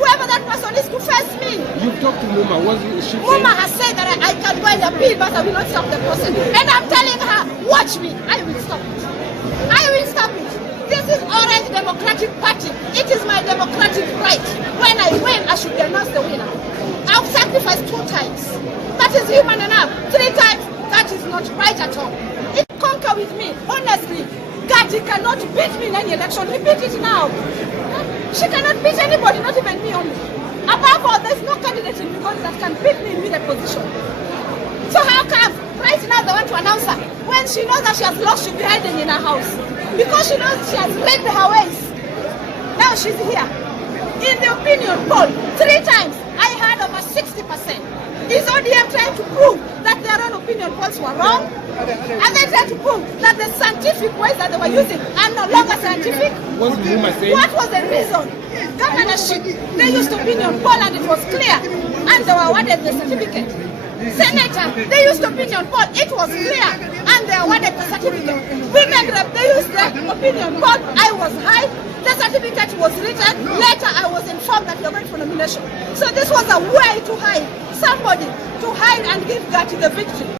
Whoever that person is to face me. You've talked to Muma. Muma has said that I can go and appeal, but I will not stop the person. And I'm telling her, watch me. I will stop it. I will stop it. This is Orange Democratic Party. It is my democratic right. When I win, I should announce the winner. I've sacrificed 2 times. That is human enough. 3 times, that is not right at all. It conquer with me, honestly. Kazi cannot beat me in any election. Repeat it now. She cannot beat anybody, not even me only. Above all, there's no candidate in Migori that can beat me in either position. So how come right now they want to announce her when she knows that she has lost, she'll be hiding in her house? Because she knows she has rigged her ways. Now she's here. In the opinion poll, 3 times, I had over 60%. Is ODM trying to prove that their own opinion polls were wrong? And they trying to prove that the scientific ways that they were using are no longer scientific? What was the reason? Governorship, they used opinion poll and it was clear, and they were awarded the certificate. Senator, they used opinion poll, it was clear, and they awarded the certificate. Women rep, they used the opinion poll, I was high, the certificate was written, later I was informed that you're going for nomination. So this was a way to hide, somebody to hide and give God the victory.